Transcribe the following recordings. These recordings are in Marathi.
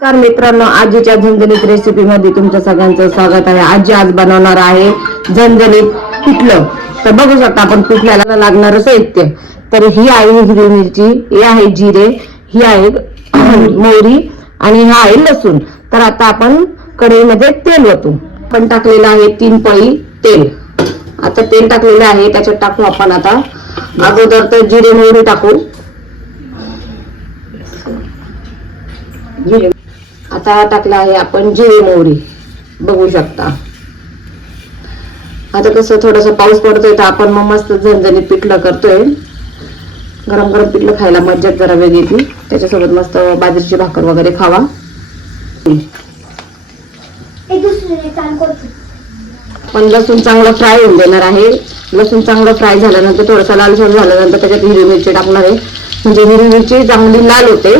नमस्कार मित्रांनो, आजीच्या झणझणीत रेसिपी मध्ये तुमच्या सगळ्यांचं स्वागत आहे। आजी आज बनवणार आहे झणझणीत पिठलं। तर बघू शकता आपण पिठल्याला लागणारं साहित्य। तर ही आहे हिरवी मिरची, ही आहे जिरे, ही आहे मोहरी आणि हा आहे लसूण। तर आता आपण कढईमध्ये तेल ओतू। आपण टाकलेलं आहे 3 पळी तेल। आता तेल टाकलेलं आहे, त्याच्यात टाकू आपण आता अगोदर तर जिरे मोहरी टाकू। आता टाकला आहे आपण जिरे मोहरी, बघू शकता। आता कसं थोडंसं पाऊस पडतोय तर आपण मग मस्त झणझणीत पिठलं करतोय। गरम गरम पिठलं खायला मज्जा जरा वेगळी येते, त्याच्यासोबत मस्त बाजरीची भाकर वगैरे खावा। पण लसूण चांगलं फ्राय होऊन देणार आहे। लसूण चांगलं फ्राय झाल्यानंतर थोडासा लालसर झाल्यानंतर त्याच्यात हिरवी मिरची टाकणार आहे, म्हणजे हिरवी मिरची चांगली लाल होते।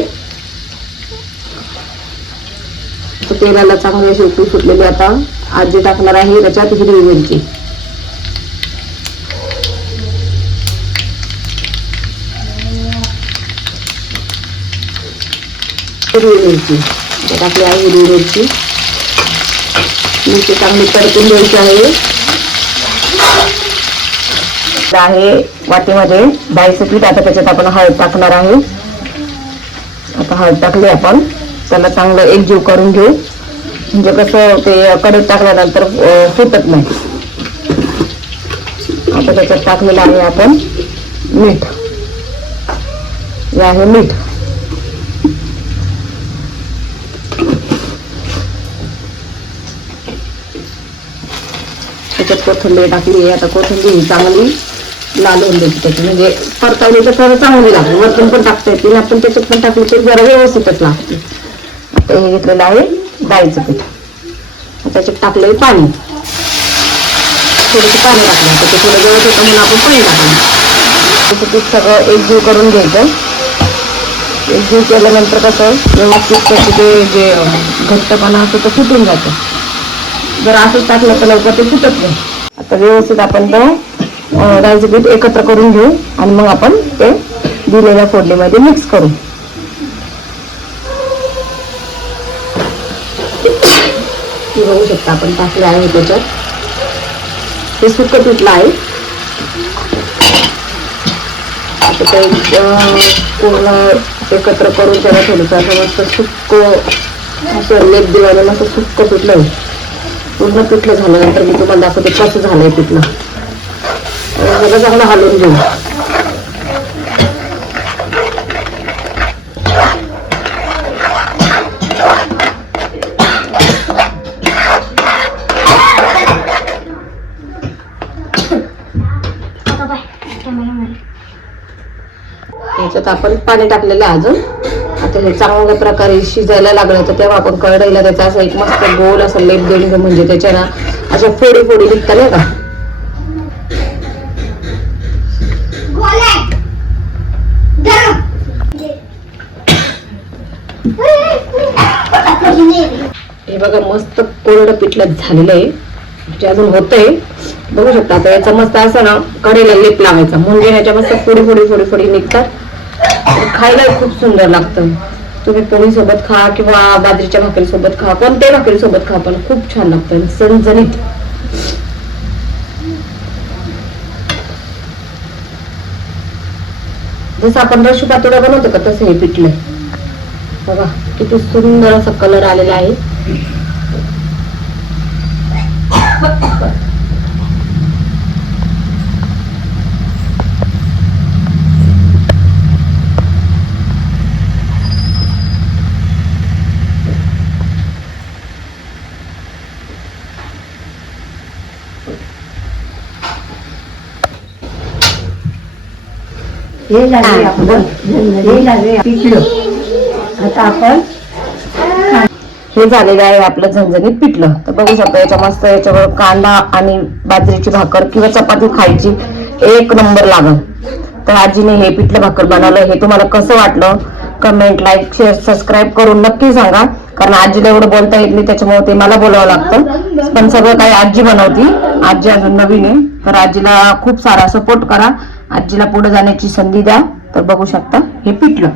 तेलाला चांगली अशी उकळी फुटलेली। आता आजी टाकणार आहे त्याच्यात हिरवी मिरची। हिरवी मिरची टाकली आहे, हिरवी मिरची चांगली परतून घ्यायची आहे। वाटीमध्ये डाळीचं पीठ, आता त्याच्यात आपण हळद टाकणार आहे। आता हळद टाकली आपण, त्याला चांगलं एकजीव करून घेऊ, म्हणजे कसं ते कढईत टाकल्यानंतर फुटत नाही। आता त्याच्यात टाकलेलं आहे आपण मीठ, हे आहे मीठ। त्याच्यात कोथिंबीर टाकली आहे। आता कोथिंबीर चांगली लाल होऊन द्यायची, त्याची म्हणजे परतावली तर जरा चांगली लागते। वरतून पण टाकता येते, आपण त्याच्यात पण टाकली तर जरा व्यवस्थितच लागते। आता हे घेतलेलं आहे डाळीचं पीठ, त्याच्यात टाकलंय पाणी, थोडंसं पाणी टाकलं। आता ते थोडं गळत होतं म्हणून आपण पाणी टाकलं। त्याचं पीठ सगळं एकजीव करून घ्यायचं। एकजीव केल्यानंतर कसं व्यवस्थित त्याचे ते जे घट्टपणा असतो तो फुटून जातो। जर असंच टाकलं तर लवकर ते फुटत नाही। आता व्यवस्थित आपण तो डाळीचं पीठ एकत्र करून घेऊ आणि मग आपण ते दिलेल्या फोडणीमध्ये मिक्स करू। बघू शकता आपण टाकलं आहे त्याच्यात, हे सुकं पिठलं आहे। आता ते पूर्ण एकत्र करून त्याला थोडंसं मस्त सुक्कं लेप दिवाने मस्त सुक्कं पिठलं आहे। पूर्ण पिठलं झाल्यानंतर मी तुम्हाला दाखवते कसं झालंय पिठलं। सगळं चांगलं हलवून घेऊ। याच्यात आपण पाणी टाकलेलं आहे अजून। आता हे चांगल्या प्रकारे शिजायला लागलं तर तेव्हा आपण कढईला त्याचा असं एक मस्त गोल असं लेप देऊन घेऊ, म्हणजे त्याच्या ना अशा फोडी फोडी निघतात नाही का। हे बघा मस्त कोरडं पिठलं झालेलं आहे, म्हणजे अजून होतंय, बघू शकता। आता याचा मस्त असं ना कढईला लेप लावायचा, म्हणजे ह्याच्या मस्त फोडी फोडी फोडी फोडी निघतात। खायला खूप सुंदर लागतं। तुम्ही पोळी सोबत खा किंवा बाजरीच्या भाकरी सोबत खा, कोणत्याही भाकरी सोबत खा, पण खूप छान लागतं झणझणीत। जसं आपण रशी पातोड्या बनवतो का तसं हे पिठलं। बघा किती सुंदर असा कलर आलेला आहे। हे झाले आपलं पिठलं। आता आपण हे झालेलं आहे आपलं झणझणीत पिठलं। तर बघू शकता याच्या मस्त याच्यावर कांदा आणि बाजरीची भाकर किंवा चपाती खायची एक नंबर लागल। तर आजीने हे पिठलं भाकर बनवलं, हे तुम्हाला कसं वाटलं कमेंट, लाईक, शेअर, सबस्क्राईब करून नक्की सांगा। कारण आजीला एवढं बोलता येत नाही, त्याच्यामुळे ते मला बोलावं लागतं। पण सगळं काही आजी बनवती, आजी अजून नवीन आहे, तर आजीला खूप सारा सपोर्ट करा, आजीला पुढे जाण्याची संधी द्या। तर बघू शकता हे पिठलं।